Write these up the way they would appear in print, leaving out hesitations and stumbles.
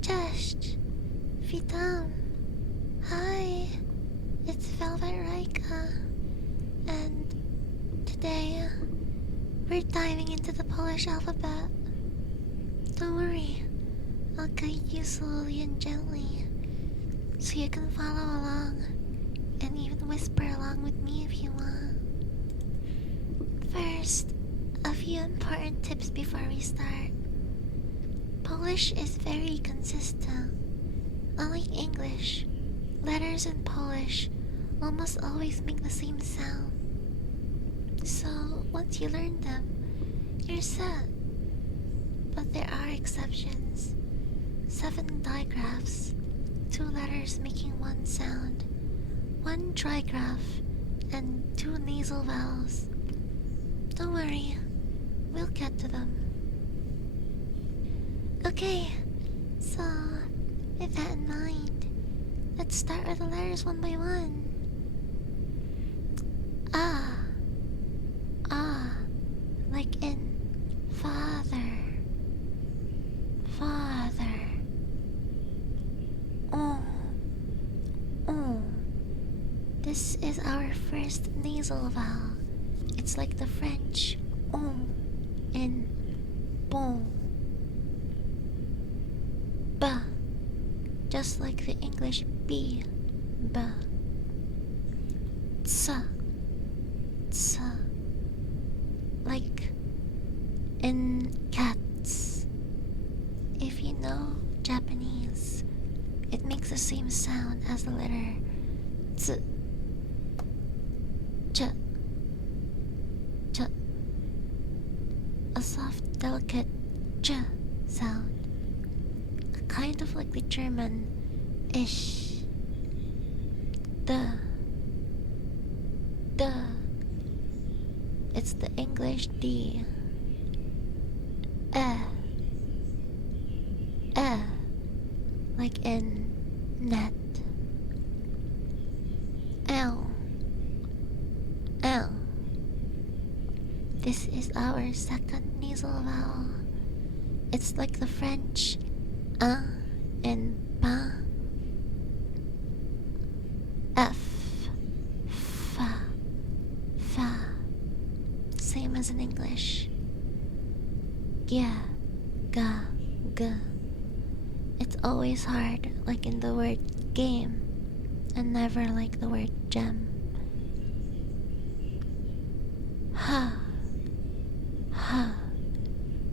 Cześć. Witam. Hi. It's Velvet Rika. And today we're diving into the Polish alphabet. Don't worry. I'll guide you slowly and gently so you can follow along and even whisper along with me if you want. First, a few important tips before we start. Polish is very consistent. Unlike English, letters in Polish almost always make the same sound. So, once you learn them, you're set. But there are exceptions. 7 digraphs, 2 letters making one sound, 1 trigraph, and 2 nasal vowels. Don't worry, we'll get to them. Okay, so with that in mind, let's start with the letters one by one. Ah, like in father, father. Oh. This is our first nasal vowel. It's like the French in bon. Ba, just like the English b, ba. Tsa, like in cats. If you know Japanese, it makes the same sound as the letter ts, ch, a soft, delicate ch sound, kind of like the German ish. Duh. It's the English D. Like in net. L. This is our second nasal vowel. It's like the French and ba. F. Fa. Same as in English. Ga. G. It's always hard, like in the word game, and never like the word gem. Ha.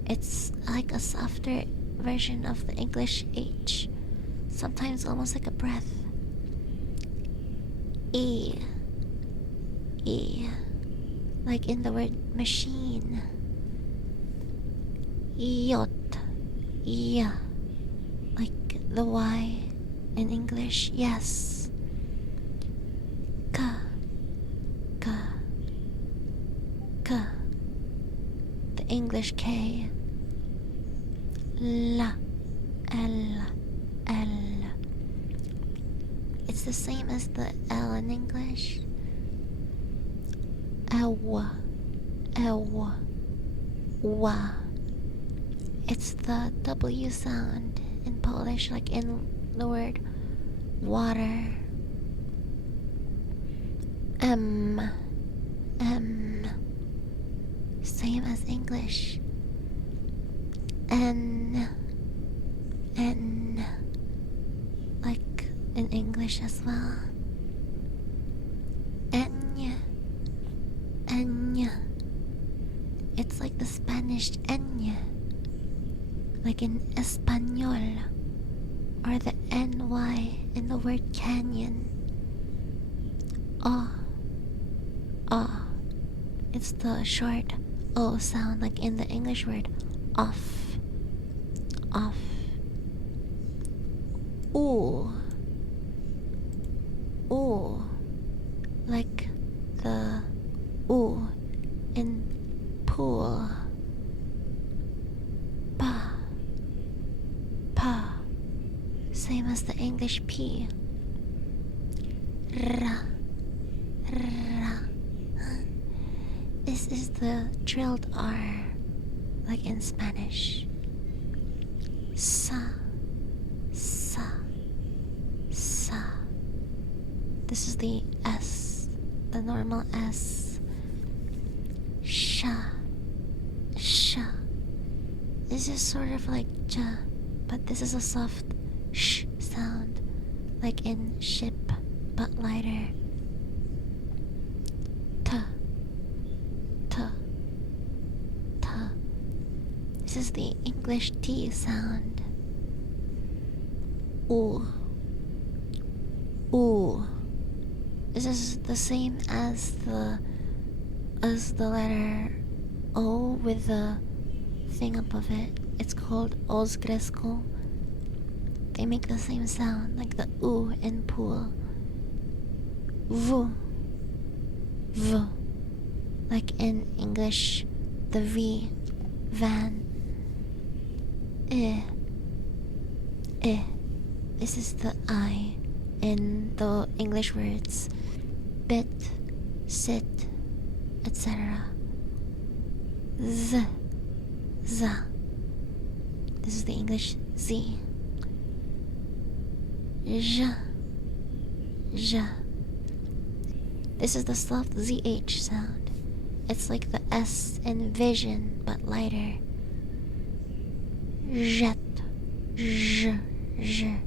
It's like a softer version of the English H, sometimes almost like a breath. E, like in the word machine. Yot, like the Y in English, yes. Ka, the English K. L. It's the same as the L in English. Wa. It's the W sound in Polish, like in the word water. M. Same as English. N. Like in English as well. Enya. It's like the Spanish Enya, like in Espanol, or the NY in the word canyon. It's the short O sound, like in the English word off. Ooh, like the ooh in pool. Pa, same as the English P. Ra. This is the trilled R, like in Spanish. Sa. This is the S, the normal S. Sha. Sha. This is sort of like ja, but this is a soft sh sound, like in ship, but lighter. Ta. Ta. Ta. This is the English T sound. Ooh. Ooh. This is the same as the letter O with the thing above it. It's called Os Gresco. They make the same sound, like the U in pool. V. V. Like in English, the V. Van. Eh. Eh. This is the I in the English words bit, sit, etc. Z. Z. This is the English Z. J. J. This is the soft ZH sound. It's like the S in vision, but lighter. Jet. J. J.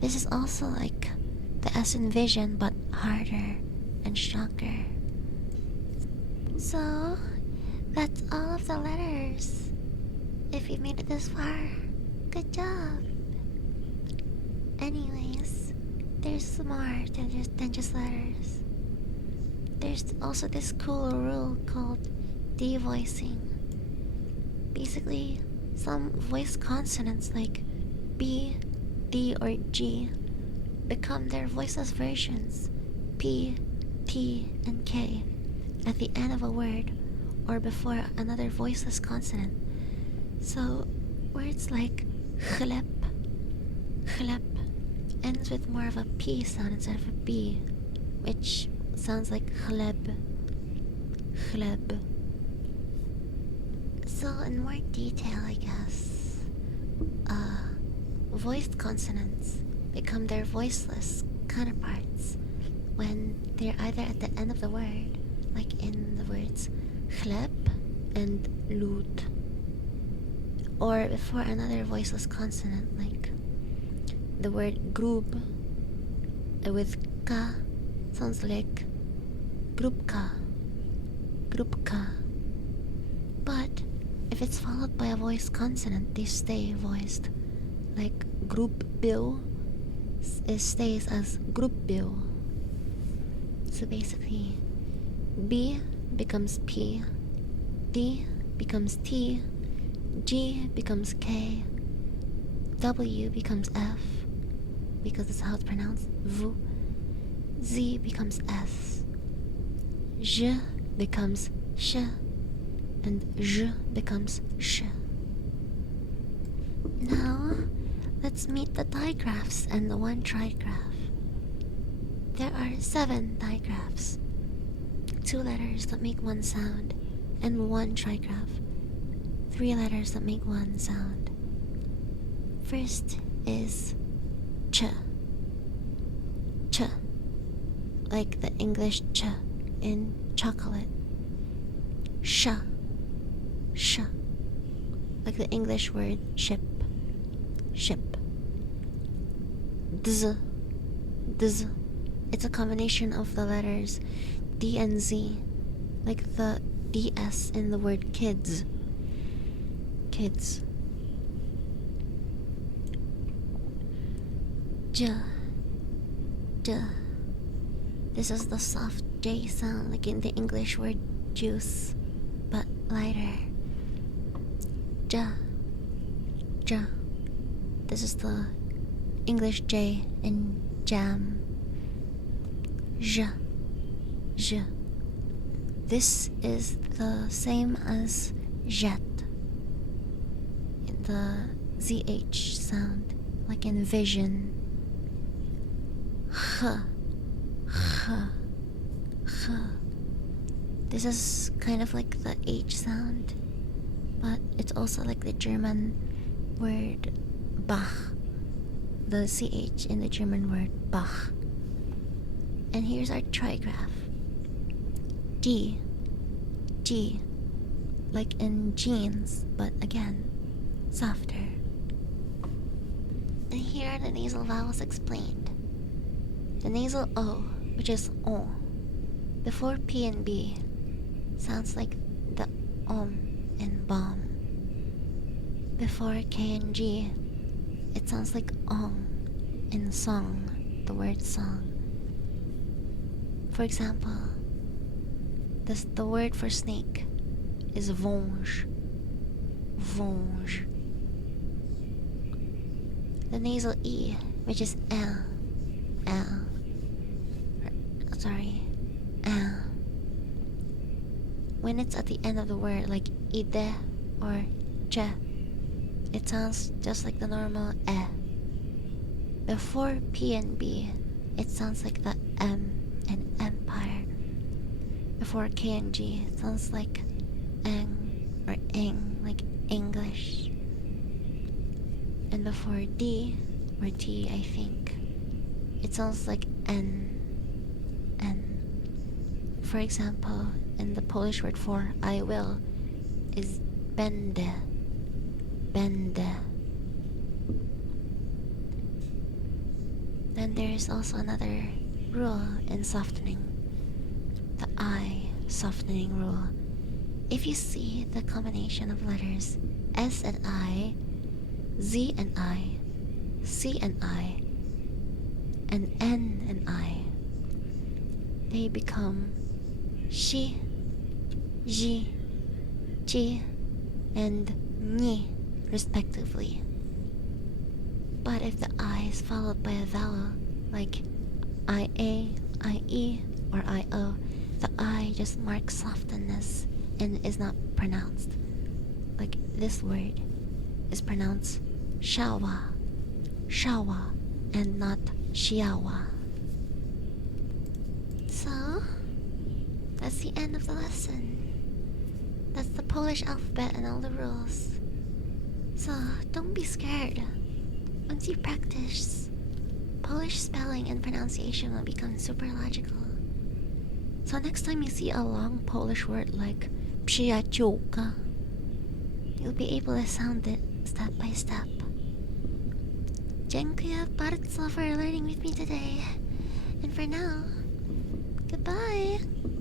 This is also like the S in vision, but harder and stronger. So, that's all of the letters. If you made it this far, good job. Anyways, there's more than just letters. There's also this cool rule called devoicing. Basically, some voiced consonants like B, D, or G become their voiceless versions, P, T, and K, at the end of a word or before another voiceless consonant. So, words like chlep, chlep ends with more of a P sound instead of a B, which sounds like chleb, chleb. So, in more detail, I guess, voiced consonants become their voiceless counterparts when they're either at the end of the word, like in the words chleb and lut, or before another voiceless consonant, like the word grub with ka sounds like grupka, grupka. But if it's followed by a voiced consonant, they stay voiced. Like group bill, it stays as group bill. So basically, B becomes P, D becomes T, G becomes K, W becomes F, because that's how it's pronounced, V, Z becomes S, J becomes Sh, and J becomes Sh. Now, let's meet the digraphs and the one trigraph. There are 7 digraphs, 2 letters that make one sound, and 1 trigraph, 3 letters that make one sound. First is ch, ch, like the English ch in chocolate. Sh, sh, like the English word ship, ship. Dz, dz. It's a combination of the letters D and Z, like the DS in the word kids. Kids. J, j. This is the soft J sound, like in the English word juice, but lighter. J, j. This is the English J in jam. J, j. This is the same as jet, the ZH sound, like in vision. H, h, h. This is kind of like the H sound, but it's also like the German word Bach, the CH in the German word Bach. And here's our trigraph. G, G, like in jeans, but again, softer. And here are the nasal vowels explained. The nasal O, which is O, before P and B, sounds like the in bomb. Before K and G, it sounds like ong in song, the word song. For example, the word for snake is vonge. Vonge. The nasal E, which is L. Sorry, L. When it's at the end of the word, like ide or che, it sounds just like the normal e. Before P and B, it sounds like the M in empire. Before K and G, it sounds like eng or ing, like English. And before D or T, I think, it sounds like N. For example, in the Polish word for I will is będę. Then there is also another rule in softening, the I softening rule. If you see the combination of letters S and I, Z and I, C and I, and N and I, they become shi, ji, ji, and ni, respectively. But if the I is followed by a vowel like IA, IE, or IO, the I just marks softness and is not pronounced. Like this word is pronounced shawa, and not shiawa. So, that's the end of the lesson. That's the Polish alphabet and all the rules. So, don't be scared. Once you practice, Polish spelling and pronunciation will become super logical. So next time you see a long Polish word like przyjaciółka, you'll be able to sound it step by step. Dziękuję bardzo for learning with me today. And for now, goodbye!